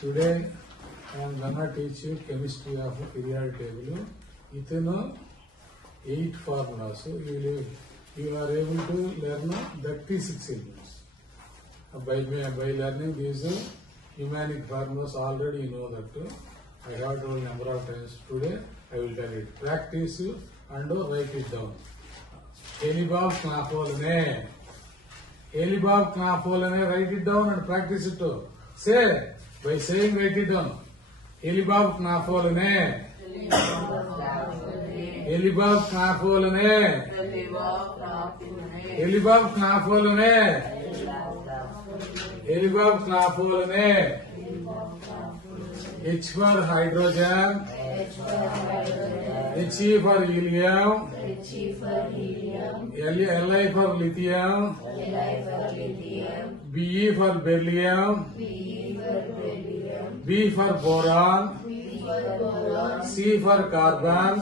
Today I am gonna teach you chemistry of a periodic table. Within 8 formulas, you are able to learn 36 elements. By learning these numeric formulas, already you know that. I have told number of times. Today I will tell it. Practice and write it down. Elibab Knapolene. Elibab Knapolene, write it down and practice it too. Say, by saying write it down. Elibab Knapolene. Elibab Knapolene. Elibab Knapolene. Elibab Knapolene. H for hydrogen. He for helium. Li for lithium. Be for beryllium. B for boron. C for carbon.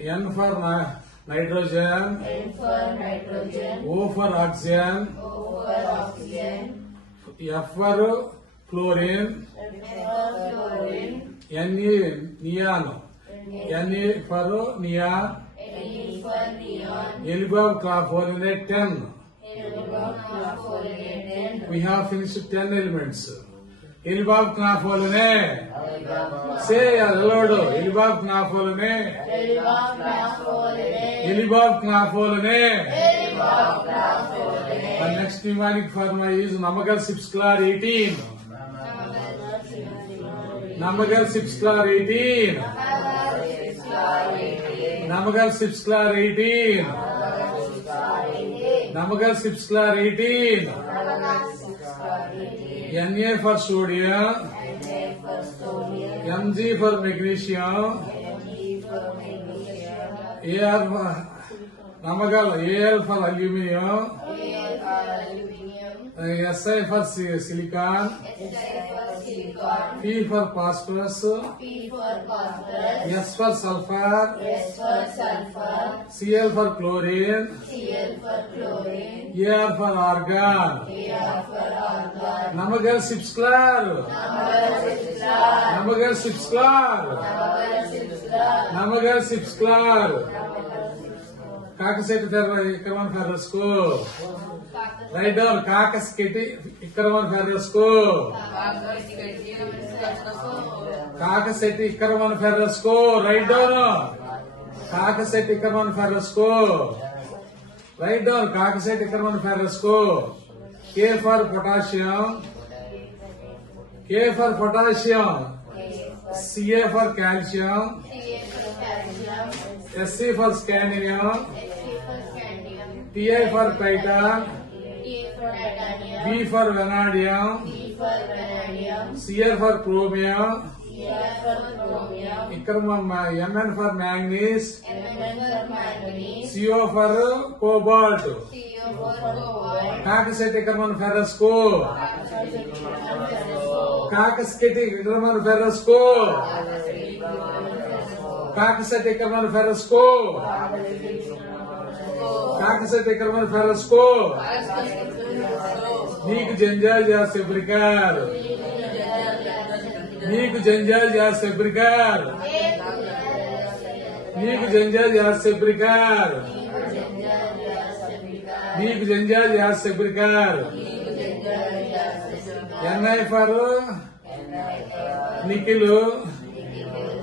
N for nitrogen. O for oxygen. F for fluorine. Neon. Na for neon. Elibab Knapolene 10. We have finished 10 elements. Elibab Knapolene. Say aloud. Elibab Knapolene. Elibab Knapolene. The next mnemonic formula is Namagar Sipsklar 18. Namagar Sipsklar 18. Namagar Sipsklar 18. Namagar Sipsklar 18. Na for sodium. Mg for magnesium. Al for Namagal. Al for aluminium. Si for silicon. P for phosphorus. S for sulfur. Cl for chlorine. Ar for argon. Namagar Sipsklar. Namagar Sipsklar. Namagar Sipsklar. Kakaseti Ikaraman Ferrasco. Write down Kakaseti Ikaraman Ferrasco. Kakaseti Ikaraman Ferrasco. Write down Kakaseti Ikaraman Ferrasco. Write down Kakaseti Ikaraman Ferrasco. K for potassium. K for potassium. Ca for calcium. Sc for scandium. Ti for titan. B for vanadium. Cl for chromium. Mn for manganese. Co for cobalt. Kakaseti Ikaraman Ferrasco. Kakaseti Ikaraman Ferrasco. Kakaseti Ikaraman Ferrasco. Kakaseti Ikaraman Ferrasco. Nico Janjal já se brincar. Nico Janjal já se brincar. Nico Janjal já se brincar. Nico Janjal já se brincar. Ni for nickel.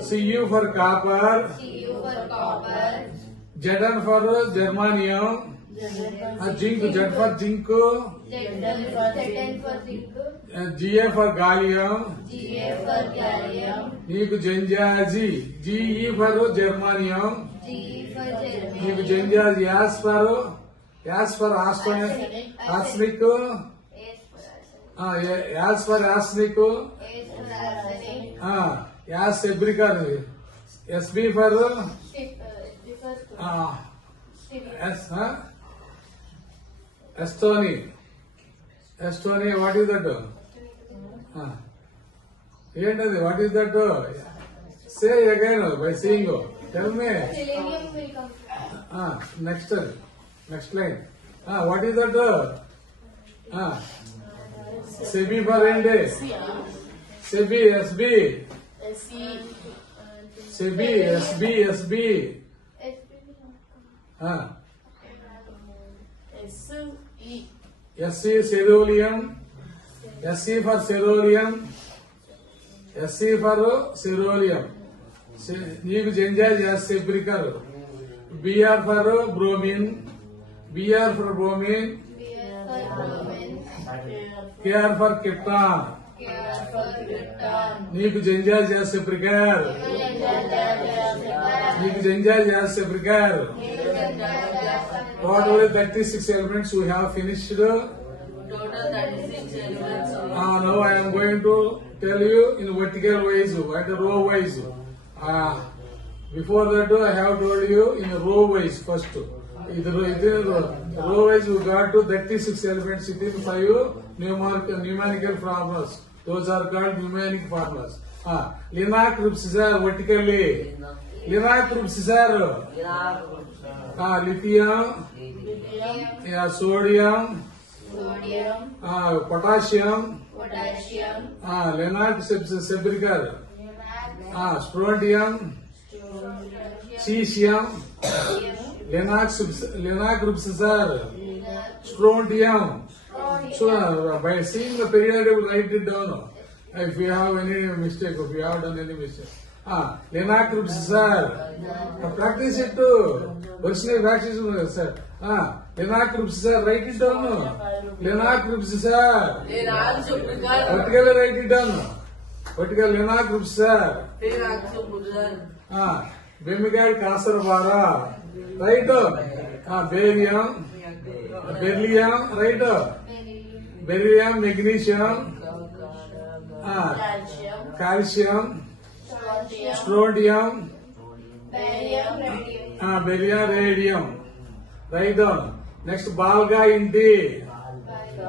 Cu for copper. Zn for germanium. Zinc, Z for zinc. Ga for gallium. Niku Janjaji. Ge for germanium. Niku Janjaji. As for arsenic. As for arsenic. As Sebrica. SB for Estoni. Estoni, what is that? What is that? Say again by saying. Tell me. Selenium will come. Next line. What is that? SEBI for ఏంటి? SEBI, SB. SEBI, SB, SB. SC ceruleum. SC for ceruleum. SC for ceruleum. నీకు జంజాయి చేస్తే బ్రికర్. BR for bromine. BR for bromine. KR for krypton. నీకు జంజాయి చేస్తే బ్రికర్. నీకు జంజాయి చేస్తే బ్రికర్. Totally 36 elements we have finished. Now I am going to tell you in vertical wise and row wise. Before that I have told you in row wise first. Row wise we got to 36 elements within 5 numerical formulas. Those are called numeric formulas. Linac groups are vertically. Linac groups are lithium, sodium, potassium, Linac sebricar, strontium, cesium. Linac groups are strontium. So by seeing the period, you write it down. If you have any mistake, if you have done any mistake. Linac groups are practice it too. Personal practice, sir. Linac groups are write it down. Linac groups are vertically write it down. Vertical Linac groups are Bemigad Kasarvara, right? Barium, beryllium, right? Beryllium, magnesium, calcium, strontium, barium, radium. Write down. Next, Balga Indi.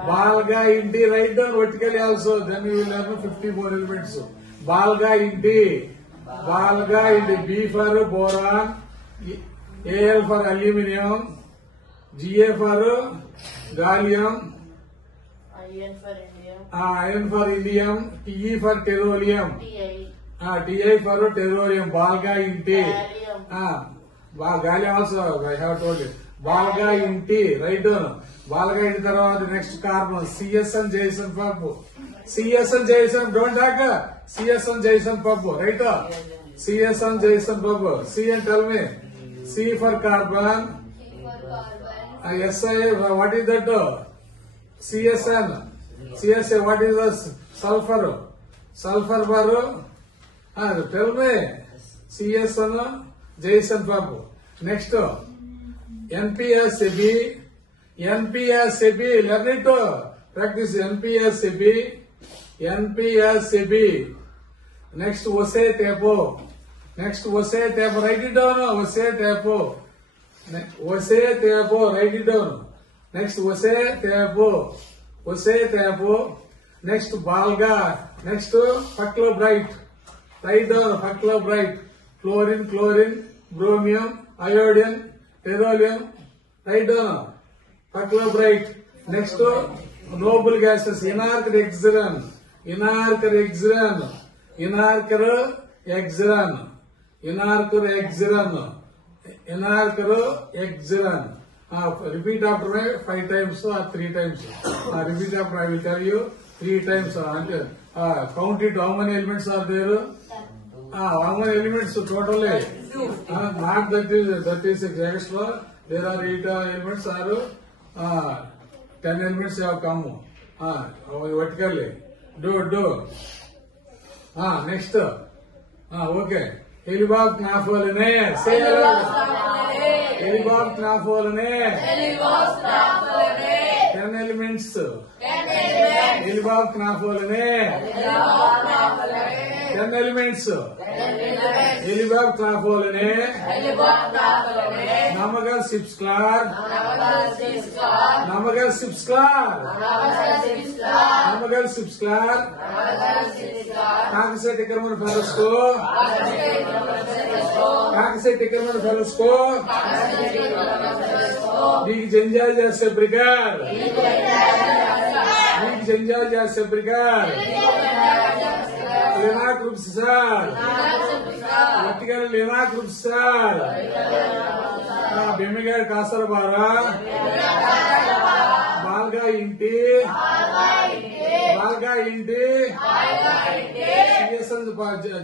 Balga Indi, write down vertically also. Then you will learn 50 more elements. Balga Indi. Balga Indi. B for boron. Al for aluminium. Ga for gallium. Iron for indium. Te for terolium. Ti for terolium. Balga Indi. Gallium also I have told you. Balga Inti, write down. Balga Inti tarvata next carbon. CS and Jason Pubbo. CS and Jason, don't talk. CS and Jason Pubbo, right? CS and Jason Pubbo. C and tell me. C for carbon. Si, what is that? CSN. CSA, what is the sulfur? Sulfur bar. Tell me. CS and Jason Pubbo. Next. NPSAB, learn it. Practice NPSAB. Next, Ose Tepo. Write it down. Ose Tepo, write it down. Next, Ose Tepo. Next, Balga. Next, Perchlorite. Write down Perchlorite. Chlorine, bromium, iodine, terolium, write down. Perchlorite. Next, noble gases, inarc exeran. Repeat after me 5 times or 3 times. Repeat after I will tell you 3 times. Count it, how many elements are there? How many elements totally? Not 36 extra. There are 8 elements or 10 elements have come. Vertically. Do. Next. Okay. Helibab Knafolene. Say Helibab Knafolene. 10 elements. Helibab Knafolene. 10 elements. Helibab Knafolene. Namagal Sipsklar. Kakase Tickerman Fellowsco. Big Jenja Jesse Brigade. జంజాల్ జాస్య బ్రిగర్ లేనా group sir vertical లేనా group sir బెమ్మిగాడ్ కాసరబారా బాల్గా ఇంటి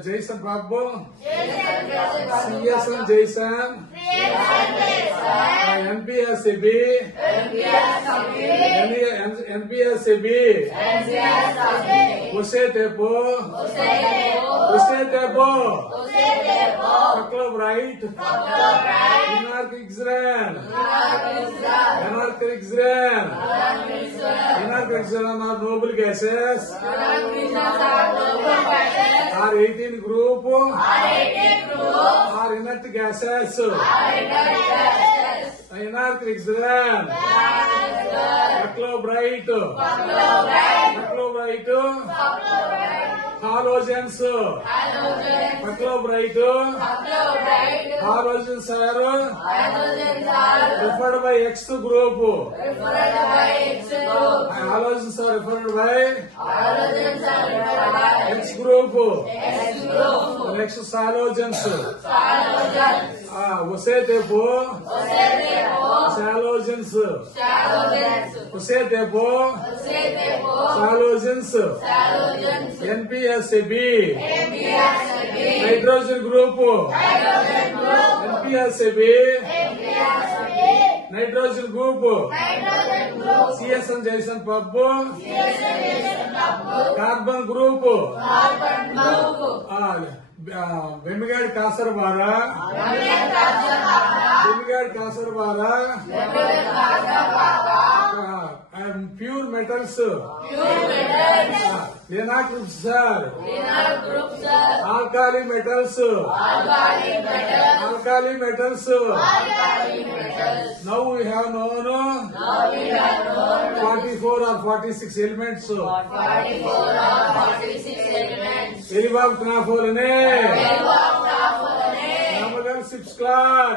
జైసన్ బాబు సిఎస్ఎన్ జైసన్ ఎన్పిఎస్సిబి ఉసేటేపో Club right. Anarchic Zran are noble gases. Are 18 group are inert gases. Anarchic Zran Club right. Halogens halogens are referred by X group. Halogens are referred by X group. Next halogens. Usetepo halogens. NPSB nitrogen group. NPSB nitrogen group. CSN Jason Pub carbon group. Bemigad Kasarbara pure metals. Lena group sir. Alkali metals. Now we have known 44 or 46 elements. Elibab Knafolane. Namagar Sipsklar.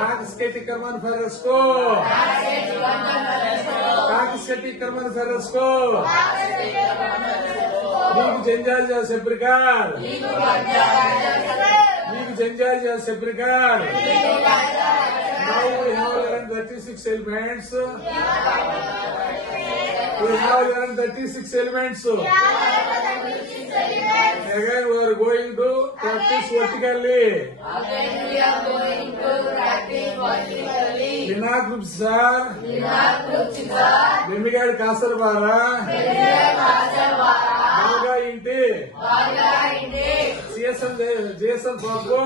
Kakisketi Karman Ferrasco. League Janjaja Sepricar. Now we have 36 elements. Again we are going to practice vertically. Lina group sir. Bemigad Kasarbara. Balga Inti. CSN Jason Babu.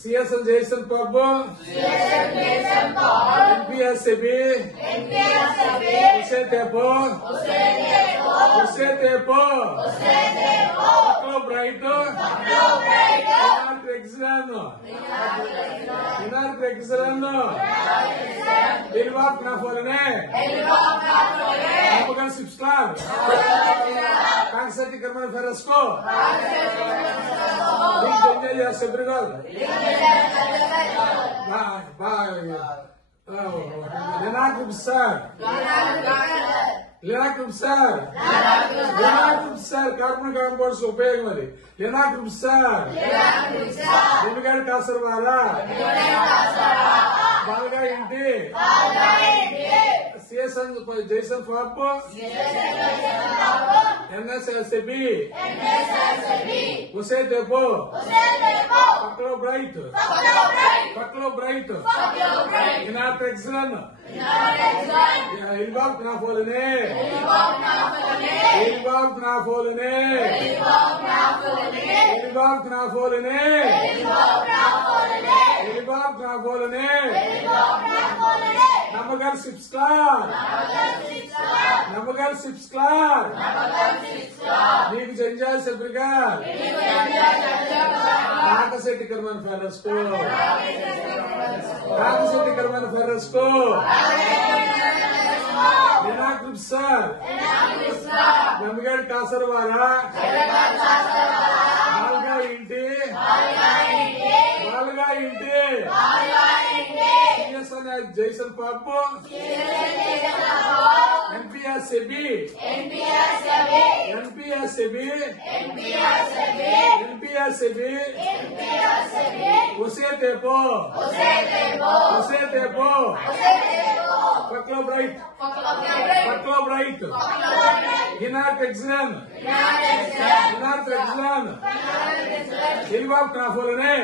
CSN Jason Babu. NPSB. Usetepo. Club right. Elibab Knafolane. Namagar Sipsklar. Kansati Karman Ferrasco. Lena group sir. Carbon compounds उपयोग मरी. Lena group sir. Bemigad Kasarbara. Balga Inti. CSN Jason Pub. NSSB. Usetepo. Paklo bright. Inert excellent. Elibab Knafolane. Namagar Sipsklar. League Janjal Sepricar. Kakisketi Karman Ferrasco. Lena group sir. Bemigad Kasarbara. Balga Inti. Jason Pub, NPSAB, Usetepo, Faklo Bright, Hinat Exam, Ilvab Knafolane,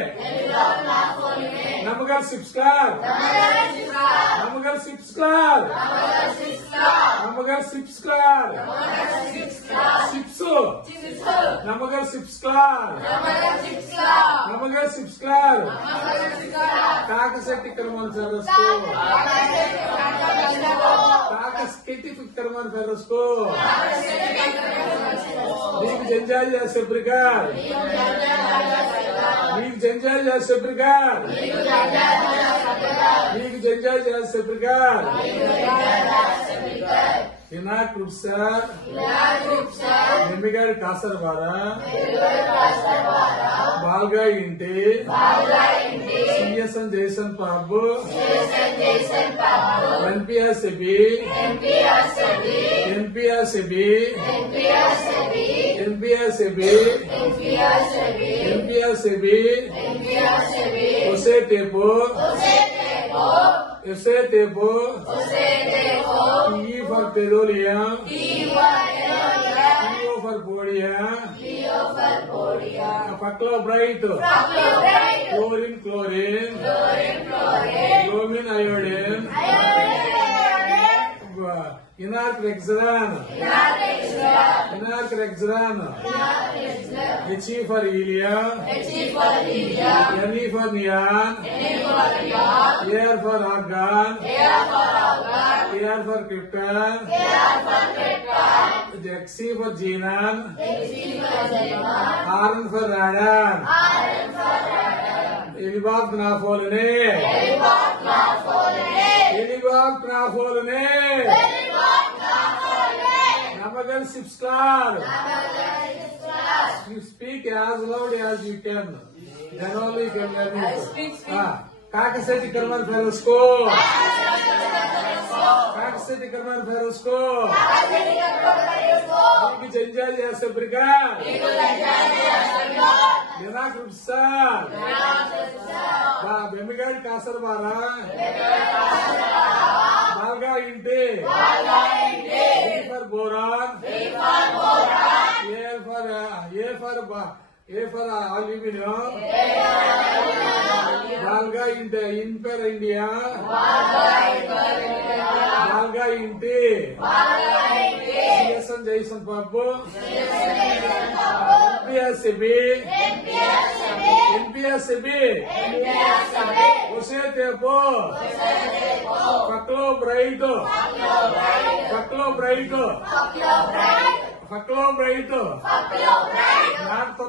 Namagar Sipskar, Sipsu, Namagar Sipskar, Takasetti Karman Ferrasco, Takasetti Karman Ferrasco, Big Janjaya Sebrigar, Big Janjaya Sebrigar, Big Janjaya Sebrigar, Hinak Rupsar, Nemigar Kasarvara, Balga Inte, CSN Jason Pabu, NPSAB, Usetepo, P for Petroleum, PO for Podium, Faklo Bright, Chlorine, Bromine Iodine, Inert Rexaran, HE for helium, NE for neon, AR for argon, AR for krypton, XC for xenon, RN for radon, Ilvab Knafolane, Namagar Sipskar. You speak as loud as you can. Then only you can learn it. Takasetti Karman Ferrasco. Big Janjaya Sebrigar. Hinak Rupsar. Bemigar Kasarvara. Balga Inte. B for boron. A for aluminum. Balga Inte. In for India. Balga Inte. CSN Jason Pabu. NPSAB. Usetepo. Faklo Bright. Not Faklo Bright. Inert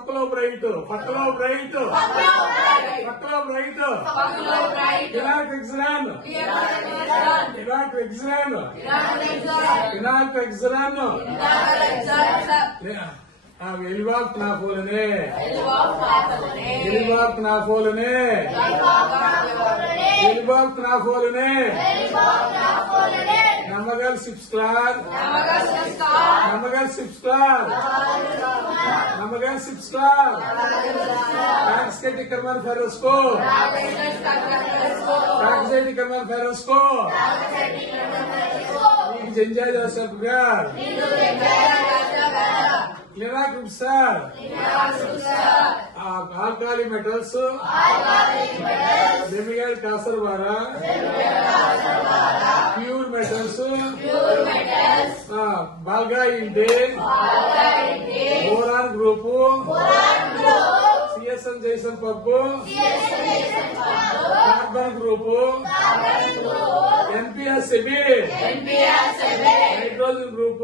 Ilvab Knafolane, Namagar Sipskar, Takasetti Karman Ferrasco, Big Janjaya Sebrigar, Hinak Rupsar, Alkali metals, Demigar Kasarvara, pure metals, Balga Inte, boron group, CSN Jason Pabu, carbon group, NPSAB, nitrogen group.